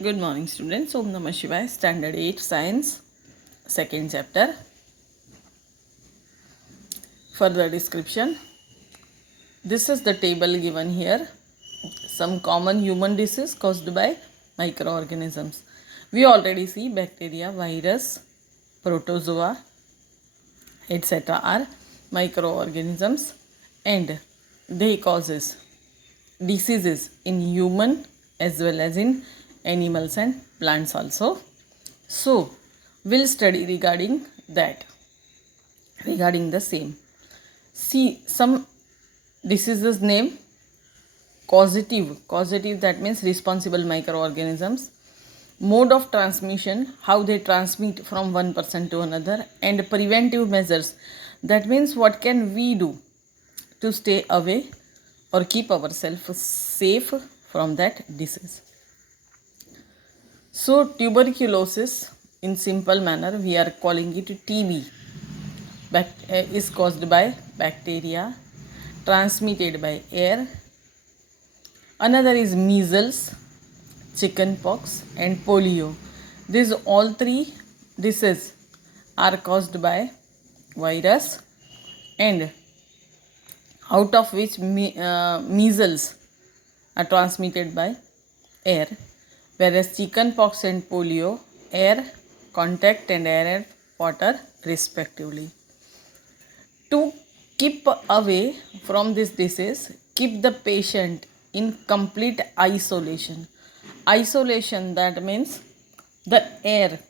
Good morning, students. Om Namah Shivaya, Standard 8 Science, second chapter. Further description. This is the table given here. Some common human disease caused by microorganisms. We already see bacteria, virus, protozoa, etc. are microorganisms, and they causes diseases in human as well as in animals and plants also. So we'll study regarding that, regarding the same. See some diseases name. Causative, that means responsible microorganisms. Mode of transmission, how they transmit from one person to another. And preventive measures, that means what can we do to stay away or keep ourselves safe from that disease. So tuberculosis, in simple manner we are calling it TB, is caused by bacteria, transmitted by air. Another is measles, chickenpox and polio. These all three diseases are caused by virus, and out of which measles are transmitted by air, whereas chickenpox and polio air contact and air water respectively. To keep away from this disease, keep the patient in complete isolation. Isolation, that means the air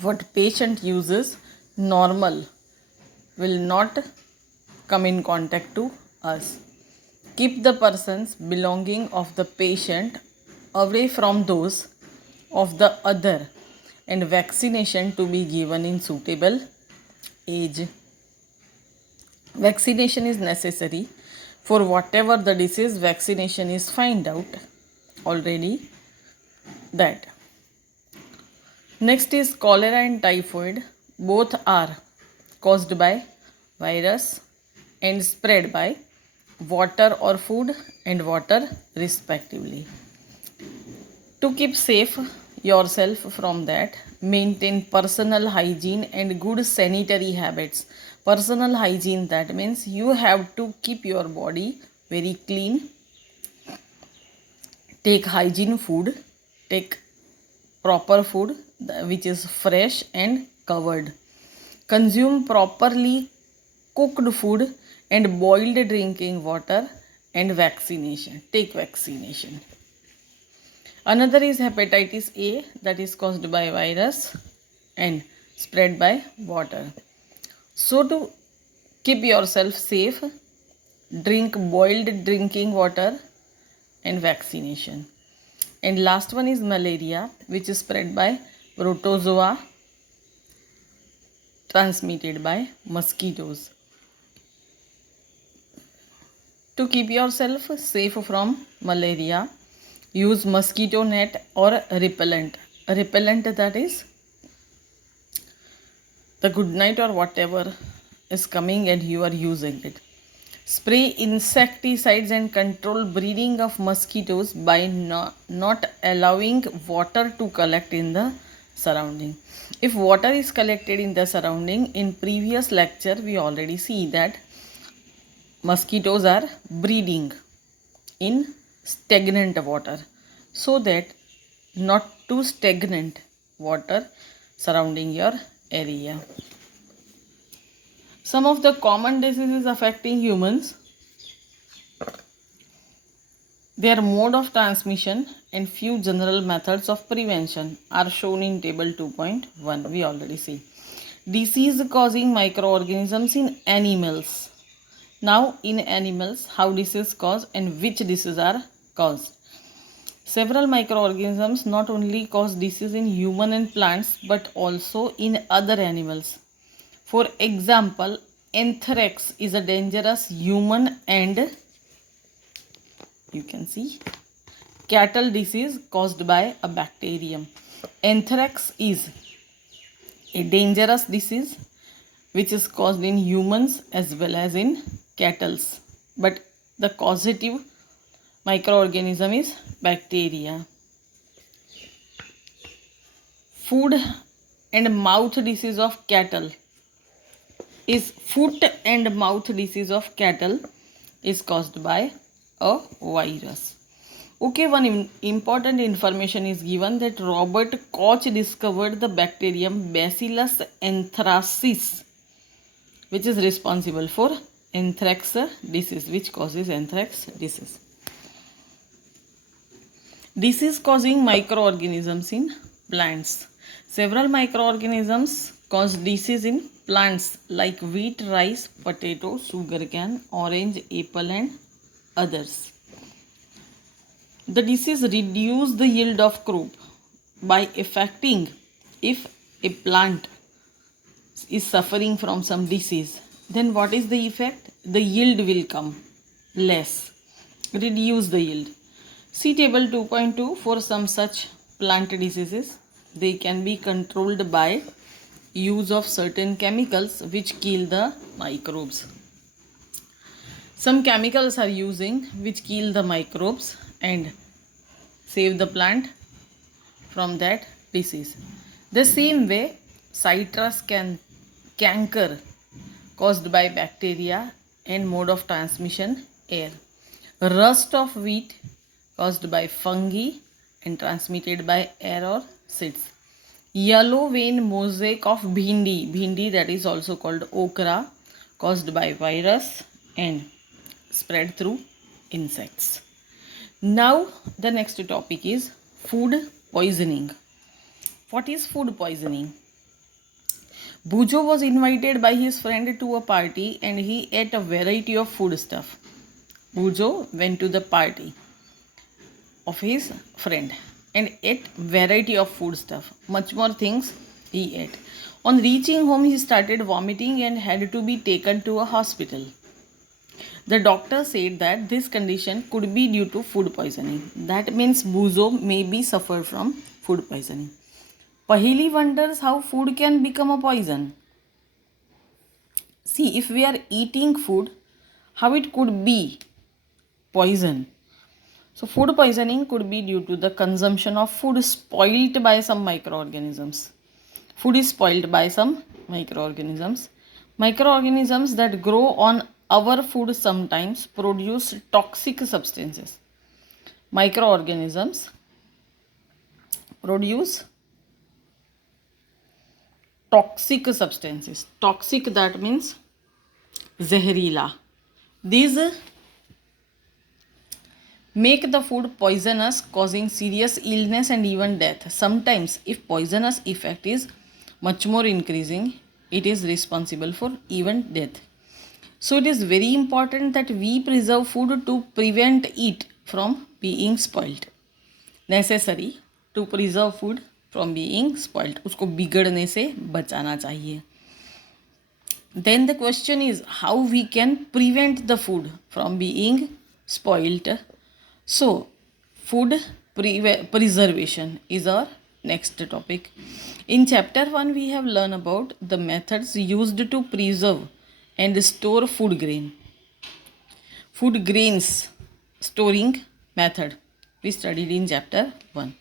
what patient uses normal will not come in contact to us. Keep the persons belonging of the patient away from those of the other, and vaccination to be given in suitable age. Vaccination is necessary for whatever the disease. Vaccination is find out already that. Next is cholera and typhoid. Both are caused by virus and spread by water or food and water respectively. To keep safe yourself from that, maintain personal hygiene and good sanitary habits. Personal hygiene, that means you have to keep your body very clean. Take hygiene food, take proper food which is fresh and covered. Consume properly cooked food and boiled drinking water, and vaccination. Take vaccination. Another is hepatitis A, that is caused by virus and spread by water. So to keep yourself safe, drink boiled drinking water and vaccination. And last one is malaria, which is spread by protozoa transmitted by mosquitoes. To keep yourself safe from malaria, use mosquito net or repellent. A repellent, that is the good night or whatever is coming and you are using it. Spray insecticides and control breeding of mosquitoes by not allowing water to collect in the surrounding. If water is collected in the surrounding, in previous lecture we already see that mosquitoes are breeding in stagnant water, so that not too stagnant water surrounding your area. Some of the common diseases affecting humans, their mode of transmission and few general methods of prevention are shown in table 2.1. We already see. Disease causing microorganisms in animals. Now in animals, how disease cause and which diseases are caused. Several microorganisms not only cause disease in human and plants but also in other animals. For example, anthrax is a dangerous human and you can see cattle disease caused by a bacterium. Anthrax is a dangerous disease which is caused in humans as well as in cattle, but the causative microorganism is bacteria. food and mouth disease of cattle is foot and mouth disease of cattle is caused by a virus. Okay, one important information is given that Robert Koch discovered the bacterium Bacillus anthracis, which is responsible for anthrax disease, which causes anthrax disease. Disease causing microorganisms in plants. Several microorganisms cause disease in plants like wheat, rice, potato, sugarcane, orange, apple, and others. The disease reduce the yield of crop by affecting if a plant is suffering from some disease, then what is the effect? The yield will come less, reduce the yield. See table 2.2 for some such plant diseases. They can be controlled by use of certain chemicals which kill the microbes. Some chemicals are using which kill the microbes and save the plant from that disease. The same way, citrus canker caused by bacteria and mode of transmission air. Rust of wheat caused by fungi and transmitted by air or seeds. Yellow vein mosaic of bhindi that is also called okra, caused by virus and spread through insects. Now the next topic is food poisoning. What is food poisoning? Bujo was invited by his friend to a party and he ate a variety of food stuff. Bujo went to the party of his friend and ate variety of food stuff. Much more things he ate. On reaching home, he started vomiting and had to be taken to a hospital. The doctor said that this condition could be due to food poisoning. That means Bujo may be suffered from food poisoning. Pahili wonders how food can become a poison. See, if we are eating food, how it could be poison. So food poisoning could be due to the consumption of food spoiled by some microorganisms. Food is spoiled by some microorganisms. Microorganisms that grow on our food sometimes produce toxic substances. Microorganisms produce toxic substances. Toxic, that means zehreela. These make the food poisonous, causing serious illness and even death. Sometimes, if poisonous effect is much more increasing, it is responsible for even death. So it is very important that we preserve food to prevent it from being spoiled. Necessary to preserve food from being spoiled. उसको बिगड़ने से बचाना चाहिए. Then the question is how we can prevent the food from being spoiled. So food preservation is our next topic. In chapter 1 we have learned about the methods used to preserve and store food grain. Food grains storing method we studied in chapter 1.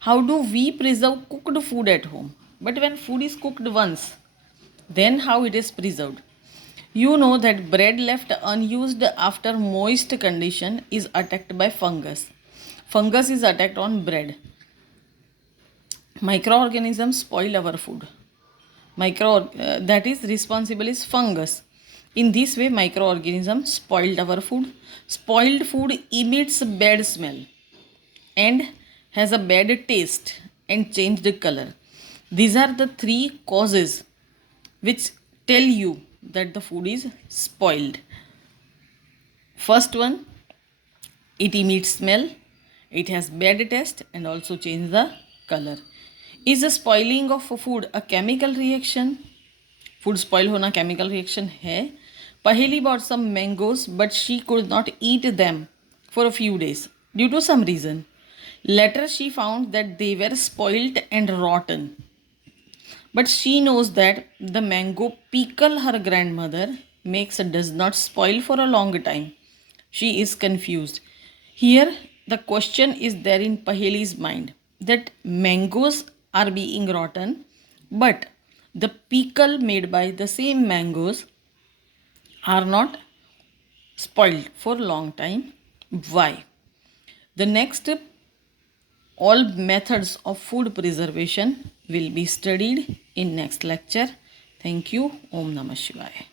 How do we preserve cooked food at home? But when food is cooked once, then how it is preserved? You know that bread left unused after moist condition is attacked by fungus. Fungus is attacked on bread. Microorganisms spoil our food. That is responsible is fungus. In this way, microorganisms spoiled our food. Spoiled food emits bad smell and has a bad taste and changed color. These are the three causes which tell you that the food is spoiled. First one, it emits smell, it has bad taste and also change the color. Is the spoiling of food a chemical reaction? Food spoil hona chemical reaction hai. Paheli bought some mangoes but she could not eat them for a few days due to some reason. Later she found that they were spoiled and rotten. But she knows that the mango pickle her grandmother makes does not spoil for a long time. She is confused. Here the question is there in Paheli's mind that mangoes are being rotten, but the pickle made by the same mangoes are not spoiled for long time. Why? The next, all methods of food preservation will be studied in next lecture. Thank you. Om Namah Shivaya.